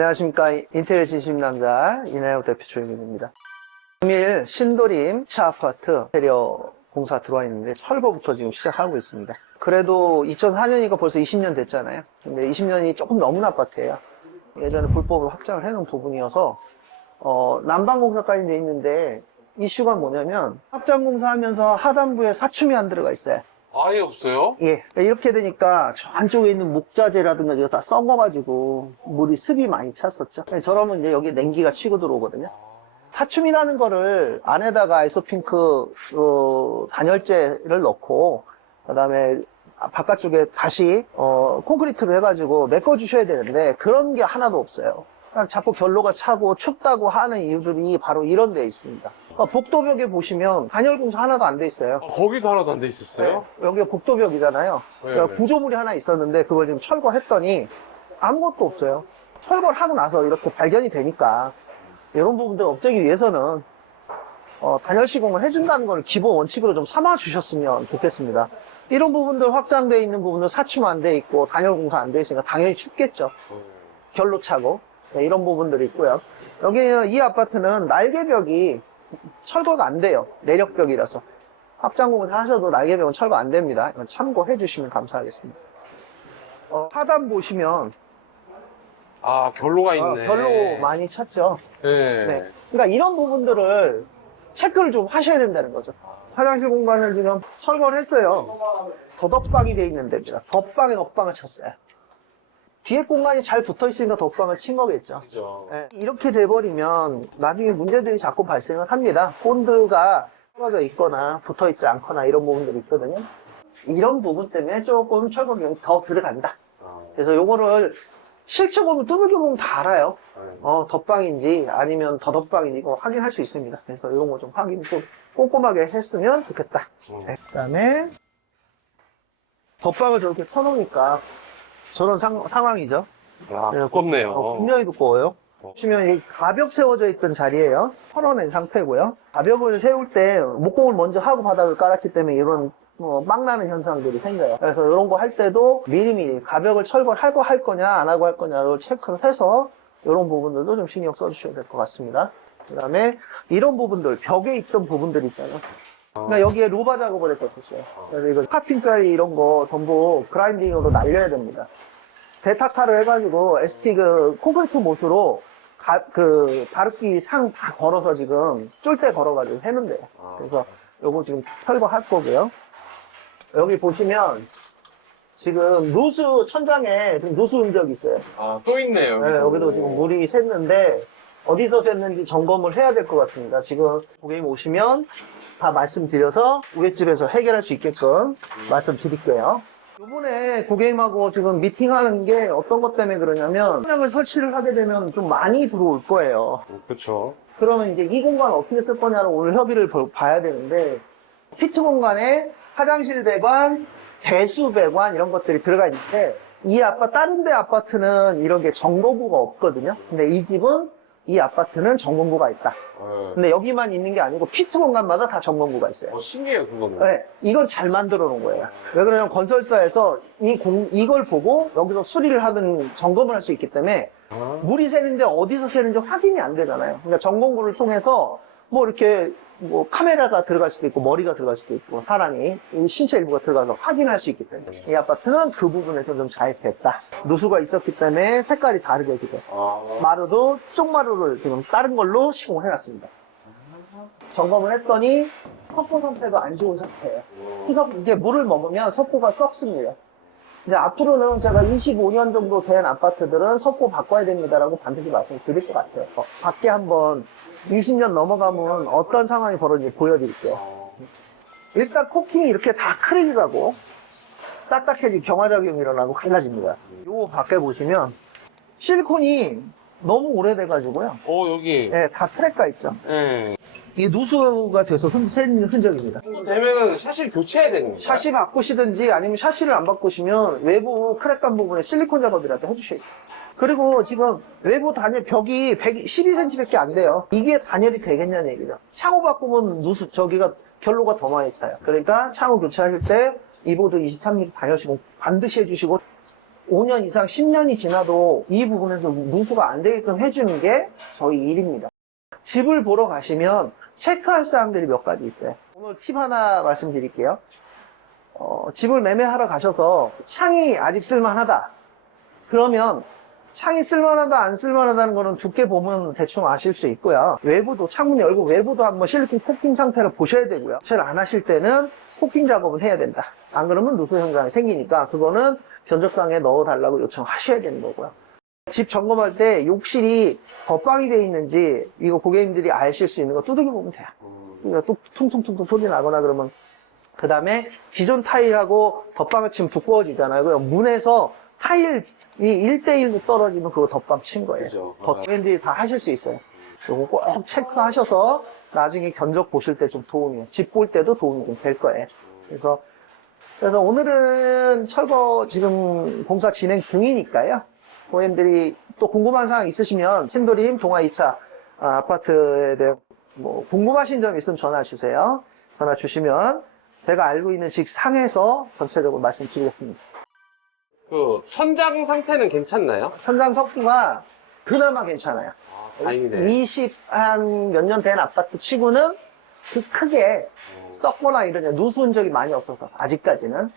안녕하십니까. 인테리어 진심 남자 이나영 대표 조임입니다. 금일 신도림 차 아파트 인테리어 공사 들어와 있는데 철거부터 지금 시작하고 있습니다. 그래도 2004년이니까 벌써 20년 됐잖아요. 근데 20년이 조금 넘은 아파트예요. 예전에 불법으로 확장을 해놓은 부분이어서 어, 난방공사까지 돼 있는데 이슈가 뭐냐면 확장공사하면서 하단부에 사춤이 안 들어가 있어요. 아예 없어요? 예. 이렇게 되니까 저 안쪽에 있는 목자재라든가 이거 다 썩어가지고 물이 습이 많이 찼었죠. 예, 저러면 이제 여기 냉기가 치고 들어오거든요. 사춤이라는 거를 안에다가 아이소핑크 어, 단열재를 넣고 그다음에 바깥쪽에 다시 어, 콘크리트로 해가지고 메꿔주셔야 되는데 그런 게 하나도 없어요. 그냥 자꾸 결로가 차고 춥다고 하는 이유들이 바로 이런 데 있습니다. 그러니까 복도벽에 보시면 단열 공사 하나도 안 돼 있어요. 아, 거기도 하나도 안 돼 있었어요? 네, 여기가 복도벽이잖아요. 네, 그러니까 네. 구조물이 하나 있었는데 그걸 지금 철거했더니 아무것도 없어요. 철거를 하고 나서 이렇게 발견이 되니까 이런 부분들 없애기 위해서는 어, 단열 시공을 해준다는 걸 기본 원칙으로 좀 삼아 주셨으면 좋겠습니다. 이런 부분들 확장돼 있는 부분들 사춤 안 돼 있고 단열 공사 안 돼 있으니까 당연히 춥겠죠. 결로 차고 네, 이런 부분들이 있고요. 여기 이 아파트는 날개벽이 철거가 안 돼요. 내력벽이라서. 확장공을 하셔도 날개벽은 철거 안 됩니다. 이건 참고해 주시면 감사하겠습니다. 어, 하단 보시면 아 결로가 어, 있네. 별로 많이 찼죠. 네. 네. 그러니까 이런 부분들을 체크를 좀 하셔야 된다는 거죠. 화장실 공간을 지금 철거를 했어요. 더덕방이 돼 있는 데입니다. 덧방에 덧방을 쳤어요. 뒤에 공간이 잘 붙어 있으니까 덧방을 친 거겠죠. 그죠. 네, 이렇게 돼버리면 나중에 문제들이 자꾸 발생을 합니다. 본드가 떨어져 있거나 붙어 있지 않거나 이런 부분들이 있거든요. 이런 부분 때문에 조금 철거 비용이 더 들어간다. 아, 그래서 요거를 실체 보면 두들겨 보면 다 알아요. 네. 어, 덧방인지 아니면 더덧방인지 이거 확인할 수 있습니다. 그래서 이런 거 좀 확인 좀 꼼꼼하게 했으면 좋겠다. 음. 네, 그 다음에 덧방을 저렇게 쳐놓으니까 저런 상, 상황이죠. 아, 네, 두껍네요. 어, 굉장히 두꺼워요. 어. 보시면 이 가벽 세워져 있던 자리예요. 털어낸 상태고요. 가벽을 세울 때 목공을 먼저 하고 바닥을 깔았기 때문에 이런 어, 막 나는 현상들이 생겨요. 그래서 이런 거 할 때도 미리미리 가벽을 철거를 하고 할 거냐 안 하고 할 거냐를 체크를 해서 이런 부분들도 좀 신경 써주셔야 될 것 같습니다. 그 다음에 이런 부분들 벽에 있던 부분들 있잖아요. 그러니까 여기에 루바 작업을 했었어요. 그래서 이거 카핀짜리 이런 거 전부 그라인딩으로 날려야 됩니다. 대타타를 해가지고 ST 그 콘크리트 못으로 가, 그 다루기 상 다 걸어서 지금 쫄대 걸어가지고 해는데요. 아. 그래서 요거 지금 철거할 거고요. 여기 보시면 지금 누수 천장에 지금 누수 흔적이 있어요. 아, 또 있네요. 네, 여기도 지금 물이 샜는데 어디서 샜는지 점검을 해야 될 것 같습니다. 지금 고객님 오시면 다 말씀드려서 우회집에서 해결할 수 있게끔 말씀드릴게요. 이번에 고객님하고 지금 미팅하는 게 어떤 것 때문에 그러냐면 차량을 설치를 하게 되면 좀 많이 들어올 거예요. 그렇죠. 그러면 이제 이 공간 어떻게 쓸 거냐를 오늘 협의를 볼- 봐야 되는데 피트 공간에 화장실 배관, 배수 배관 이런 것들이 들어가 있는데 이 아파트 다른 데 아파트는 이런 게 정보부가 없거든요. 근데 이 집은 이 아파트는 정보부가 있다. 네. 근데 여기만 있는 게 아니고 피트 공간마다 다 정보부가 있어요. 어, 신기해요, 그거는. 네, 이걸 잘 만들어 놓은 거예요. 왜 그러냐면 건설사에서 이 공, 이걸 보고 여기서 수리를 하든 점검을 할 수 있기 때문에 아, 물이 새는데 어디서 새는지 확인이 안 되잖아요. 그러니까 점검구를 통해서 뭐 이렇게 뭐 카메라가 들어갈 수도 있고 머리가 들어갈 수도 있고 사람이 이 신체 일부가 들어가서 확인할 수 있기 때문에 이 아파트는 그 부분에서 좀 자입했다. 누수가 있었기 때문에 색깔이 다르게 지금 아, 마루도 쪽마루를 지금 다른 걸로 시공해놨습니다. 점검을 했더니 석고 상태도 안 좋은 상태예요. 이게 물을 먹으면 석고가 썩습니다. 이제 앞으로는 제가 25년 정도 된 아파트들은 석고 바꿔야 됩니다라고 반드시 말씀드릴 것 같아요. 어, 밖에 한번 20년 넘어가면 어떤 상황이 벌어질지 보여드릴게요. 아, 일단 코킹이 이렇게 다 크랙이 가고 딱딱해지고 경화작용이 일어나고 갈라집니다. 요거 밖에 보시면 실리콘이 너무 오래돼가지고요. 어, 여기. 예, 다 크랙가 있죠. 네. 이게 누수가 돼서 흔, 센 흔적입니다. 되면은 샤시를 교체해야 되는 거죠. 샤시 바꾸시든지 아니면 샤시를 안 바꾸시면 외부 크랙간 부분에 실리콘 작업이라도 해주셔야죠. 그리고 지금 외부 단열 벽이 12cm밖에 안 돼요. 이게 단열이 되겠냐는 얘기죠. 창호 바꾸면 누수 저기가 결로가 더 많이 차요. 그러니까 창호 교체하실 때 이 보드 23mm 단열 시공 반드시 해주시고 5년 이상 10년이 지나도 이 부분에서 누수가 안 되게끔 해주는 게 저희 일입니다. 집을 보러 가시면 체크할 사항들이 몇 가지 있어요. 오늘 팁 하나 말씀드릴게요. 어, 집을 매매하러 가셔서 창이 아직 쓸만하다. 그러면 창이 쓸만하다 안 쓸만하다는 거는 두께 보면 대충 아실 수 있고요. 외부도 창문 열고 외부도 한번 실리콘 코팅 상태를 보셔야 되고요. 제일 안 하실 때는 코팅 작업을 해야 된다. 안 그러면 누수 현상이 생기니까 그거는 견적상에 넣어달라고 요청하셔야 되는 거고요. 집 점검할 때 욕실이 덧방이 돼 있는지 이거 고객님들이 아실 수 있는 거 두들겨 보면 돼요. 그러니까 뚝 퉁퉁퉁퉁 소리 나거나 그러면 그 다음에 기존 타일하고 덧방을 치면 두꺼워지잖아요. 그럼 문에서 타일이 1대1로 떨어지면 그거 덧방 친 거예요. 그죠. 덧밴드 다 하실 수 있어요. 요거 꼭 체크하셔서 나중에 견적 보실 때 좀 도움이, 집 볼 때도 도움이 좀 될 거예요. 그래서, 그래서 오늘은 철거 지금 공사 진행 중이니까요. 고객님들이 또 궁금한 사항 있으시면 신도림 동아 2차 아파트에 대해 뭐 궁금하신 점 있으면 전화 주세요. 전화 주시면 제가 알고 있는 식 상에서 전체적으로 말씀드리겠습니다. 그 천장 상태는 괜찮나요? 현장 석수가 그나마 괜찮아요. 아, 다행이네. 20 한 몇 년 된 아파트 치고는 그 크게 썩거나 이런 누수 흔적이 많이 없어서 아직까지는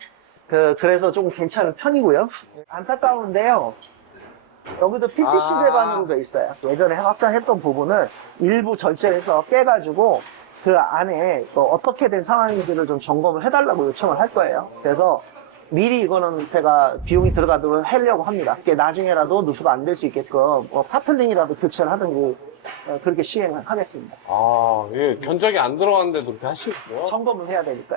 그 그래서 좀 괜찮은 편이고요. 안타까운데요. 여기도 PPC 아. 배반으로 돼 있어요. 예전에 확장했던 부분을 일부 절제해서 깨가지고 그 안에 또 어떻게 된 상황인지를 좀 점검을 해달라고 요청을 할 거예요. 그래서 미리 이거는 제가 비용이 들어가도록 하려고 합니다. 그게 나중에라도 누수가 안 될 수 있게끔 뭐 파틀링이라도 교체를 하든지 어, 그렇게 시행을 하겠습니다. 아, 예, 견적이 안 들어갔는데도 그렇게 하시고요. 점검을 해야 되니까.